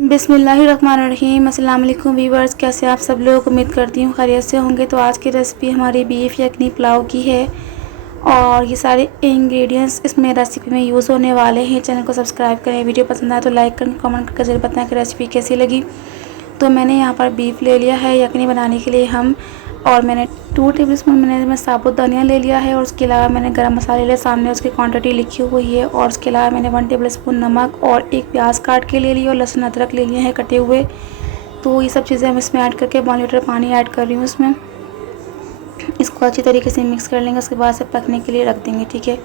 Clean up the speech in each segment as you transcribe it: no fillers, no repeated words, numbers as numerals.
बिस्मिल्लाहिर्रहमानिर्रहीम। अस्सलाम वालेकुम वीवर्स, कैसे आप सब लोग? उम्मीद करती हूँ खैरियत से होंगे। तो आज की रेसिपी हमारी बीफ यखनी पुलाव की है और ये सारे इंग्रेडिएंट्स इसमें रेसिपी में यूज़ होने वाले हैं। चैनल को सब्सक्राइब करें, वीडियो पसंद आए तो लाइक करें, कमेंट करके ज़रूर बताएं कि रेसिपी कैसी लगी। तो मैंने यहाँ पर बीफ ले लिया है यखनी बनाने के लिए और मैंने 2 टेबलस्पून मैंने साबुत धनिया ले लिया है और उसके अलावा मैंने गरम मसाले ले, सामने उसकी क्वांटिटी लिखी हुई है। और उसके अलावा मैंने 1 टेबलस्पून नमक और 1 प्याज काट के ले लिया और लहसुन अदरक ले लिए हैं कटे हुए। तो ये सब चीज़ें हम इसमें ऐड करके 1 लीटर पानी ऐड कर रही हूँ इसमें। इसको अच्छी तरीके से मिक्स कर लेंगे, उसके बाद से पकने के लिए रख देंगे। ठीक है,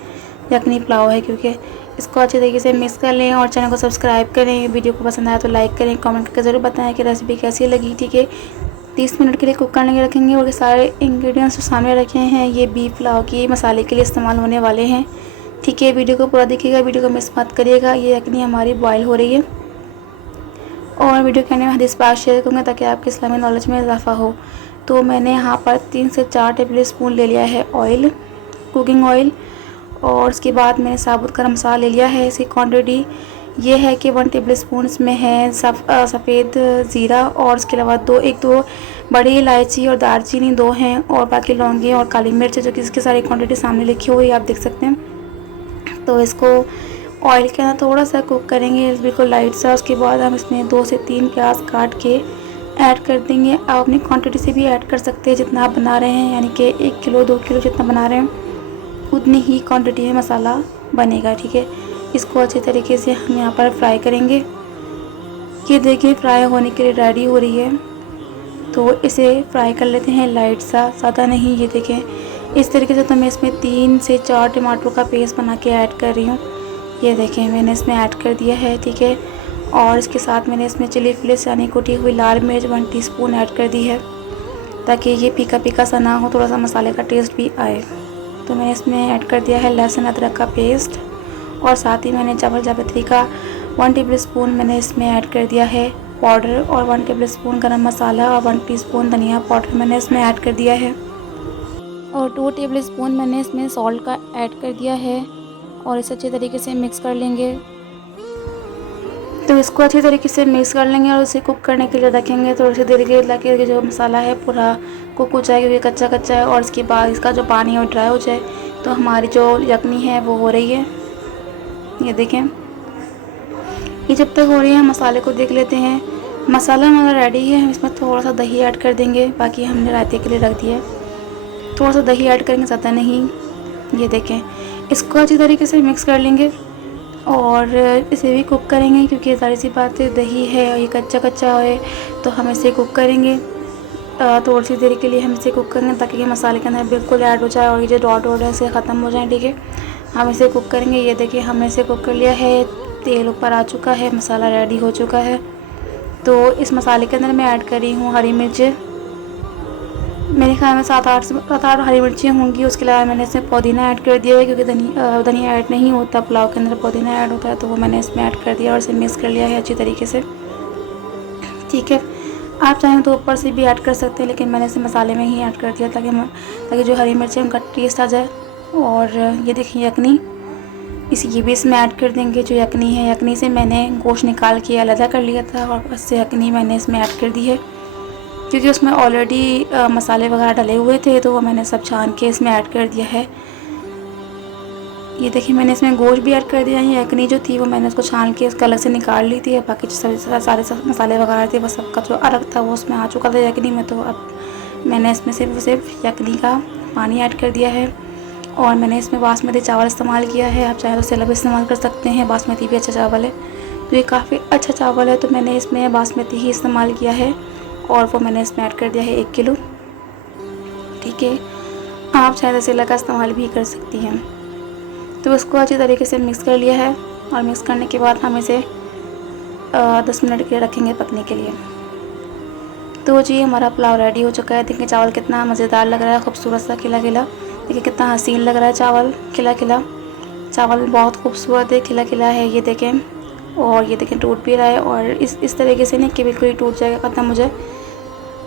यखनी पुलाव है क्योंकि इसको अच्छी तरीके से मिक्स कर लें और चैनल को सब्सक्राइब करें। वीडियो को पसंद आया तो लाइक करें, कमेंट करके ज़रूर बताएं कि रेसिपी कैसी लगी। ठीक है, 30 मिनट के लिए कुक करने के रखेंगे और ये सारे इंग्रेडिएंट्स जो सामने रखे हैं ये बीफ पुलाव के मसाले के लिए इस्तेमाल होने वाले हैं। ठीक है, वीडियो को पूरा देखिएगा, वीडियो को मिस मत करिएगा। ये यखनी हमारी बॉयल हो रही है और वीडियो के अंदर में हदीस पाक शेयर करूँगा ताकि आपकी इस्लामी नॉलेज में इजाफा हो। तो मैंने यहाँ पर 3 से 4 टेबल स्पून ले लिया है ऑयल, कुकिंग ऑयल। और उसके बाद मैंने साबुत गरम मसाला ले लिया है। इसकी क्वांटिटी ये है कि 1 टेबल स्पून इसमें है सफ़ेद ज़ीरा और उसके अलावा 2 बड़ी इलायची और दालचीनी 2 हैं और बाकी लौंगी और काली मिर्च, जो कि इसकी सारी क्वांटिटी सामने लिखी हुई है, आप देख सकते हैं। तो इसको ऑयल के अंदर थोड़ा सा कुक करेंगे बिल्कुल लाइट सा। उसके बाद हम इसमें 2 से 3 प्याज काट के ऐड कर देंगे। आप अपनी क्वांटिटी से भी ऐड कर सकते हैं जितना आप बना रहे हैं, यानी कि 1 किलो 2 किलो जितना बना रहे हैं उतनी ही क्वांटिटी में मसाला बनेगा। ठीक है, इसको अच्छे तरीके से हम यहाँ पर फ्राई करेंगे। ये देखिए फ्राई होने के लिए रेडी हो रही है, तो इसे फ्राई कर लेते हैं लाइट सा, ज़्यादा नहीं। ये देखें इस तरीके से। तो मैं इसमें 3 से 4 टमाटर का पेस्ट बना के ऐड कर रही हूँ। ये देखें मैंने इसमें ऐड कर दिया है। ठीक है, और इसके साथ मैंने इसमें चिली फ्लेक्स यानी कुटी हुई लाल मिर्च 1 टीस्पून ऐड कर दी है ताकि ये फीका फीका सा ना हो, थोड़ा सा मसाले का टेस्ट भी आए। तो मैंने इसमें ऐड कर दिया है लहसुन अदरक का पेस्ट और साथ ही मैंने चावल जावित्री का 1 टेबल स्पून मैंने इसमें ऐड कर दिया है पाउडर और 1 टेबल स्पून गरम मसाला और 1 टीस्पून धनिया पाउडर मैंने इसमें ऐड कर दिया है और 2 टेबल स्पून मैंने इसमें सॉल्ट का ऐड कर दिया है और इसे अच्छे तरीके से मिक्स कर लेंगे। तो इसको अच्छी तरीके से मिक्स कर लेंगे और उसे कुक करने के लिए रखेंगे। तो इसे धीरे धीरे लगे जो मसाला है पूरा कुक हो जाएगा, ये कच्चा कच्चा है और इसके बाद इसका जो पानी है वो ड्राई हो जाए। तो हमारी जो यखनी है वो हो रही है। ये देखें, ये जब तक हो रही है मसाले को देख लेते हैं। मसाला हमारा रेडी है, हम इसमें थोड़ा सा दही ऐड कर देंगे, बाकी हमने रायते के लिए रख दिया है। थोड़ा सा दही ऐड करेंगे, ज़्यादा नहीं। ये देखें, इसको अच्छी तरीके से मिक्स कर लेंगे और इसे भी कुक करेंगे क्योंकि सारी सी बात दही है और ये कच्चा कच्चा है, तो हम इसे कुक करेंगे। थोड़ी सी देर के लिए हम इसे कुक करेंगे ताकि ये मसाले के अंदर बिल्कुल ऐड हो जाए और ये जो डॉट है इसे ख़त्म हो जाए। ठीक है, हम इसे कुक करेंगे। ये देखिए हमने इसे कुक कर लिया है, तेल ऊपर आ चुका है, मसाला रेडी हो चुका है। तो इस मसाले के अंदर मैं ऐड कर रही हूँ हरी मिर्च, मेरे ख्याल में 7-8 हरी मिर्चें होंगी। उसके अलावा मैंने इसमें पुदीना ऐड कर दिया है क्योंकि धनिया ऐड नहीं होता पुलाव के अंदर, पुदीना ऐड होता है, तो वो मैंने इसमें ऐड कर दिया और इसे मिक्स कर लिया है अच्छी तरीके से। ठीक है, आप चाहें तो ऊपर से भी ऐड कर सकते हैं, लेकिन मैंने इसे मसाले में ही ऐड कर दिया ताकि जो हरी मिर्च है उनका टेस्ट आ जाए। और ये देखिए यखनी, ये भी इसमें ऐड कर देंगे। जो यखनी है, यखनी से मैंने गोश्त निकाल के अलग कर लिया था और उससे यखनी मैंने इसमें ऐड कर दी है क्योंकि उसमें ऑलरेडी मसाले वगैरह डले हुए थे, तो वो मैंने सब छान के इसमें ऐड कर दिया है। ये देखिए मैंने इसमें गोश्त भी ऐड कर दिया है। यखनी जो थी वो मैंने उसको छान के उसका अलग से निकाल ली थी, बाकी जो सारे मसाले वगैरह थे वो सबका जो अलग था वो उसमें आ चुका था यखनी में। तो अब मैंने इसमें सिर्फ यखनी का पानी ऐड कर दिया है और मैंने इसमें बासमती चावल इस्तेमाल किया है। आप चाहे तो सेला भी इस्तेमाल कर सकते हैं, बासमती भी अच्छा चावल है। तो ये काफ़ी अच्छा चावल है, तो मैंने इसमें बासमती ही इस्तेमाल किया है और वो मैंने इसमें ऐड कर दिया है 1 किलो। ठीक है, आप चाहे तो सेला का इस्तेमाल भी कर सकती हैं। तो इसको अच्छी तरीके से मिक्स कर लिया है और मिक्स करने के बाद हम इसे 10 मिनट के लिए रखेंगे पकने के लिए। तो जी हमारा पुलाव रेडी हो चुका है। देखिए चावल कितना मज़ेदार लग रहा है, खूबसूरत सा खिला खिला। देखिए कितना हसीन लग रहा है चावल, खिला खिला चावल बहुत खूबसूरत है, खिला खिला है। ये देखें, और ये देखें टूट भी रहा है और इस तरीके से नहीं कि बिल्कुल ही टूट जाएगा, ख़त्म हो जाए।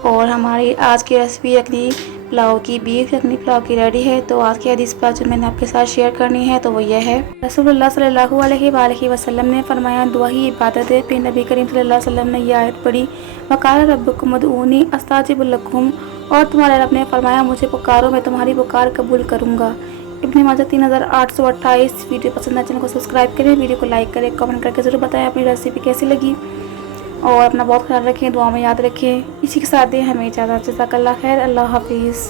और हमारी आज की रेसिपी यखनी पुलाव की, बीफ यखनी पुलाव की रेडी है। तो आज की हदीस पाक जो मैंने आपके साथ शेयर करनी है तो वो ये है, रसूलुल्लाह सल्लल्लाहु अलैहि वसल्लम ने फरमाया, दुआ ही इबादत है। फिर नबी करीम सल्लल्लाहु अलैहि वसल्लम ने यह आयत पढ़ी, वक़ाल रब्बुकुम उदऊनी अस्तजिब लकुम, और तुम्हारे रब ने फरमाया, मुझे पुकारो, मैं तुम्हारी पुकार कबूल करूँगा। इब्न माजा 3828। वीडियो पसंद आए चैनल को सब्सक्राइब करें, वीडियो को लाइक करें, कमेंट करके ज़रूर बताएं अपनी रेसिपी कैसी लगी, और अपना बहुत ख्याल रखें, दुआ में याद रखें। इसी के साथ दें हमें इजाज़त। जज़ाकल्लाह खैर। अल्लाह हाफिज़।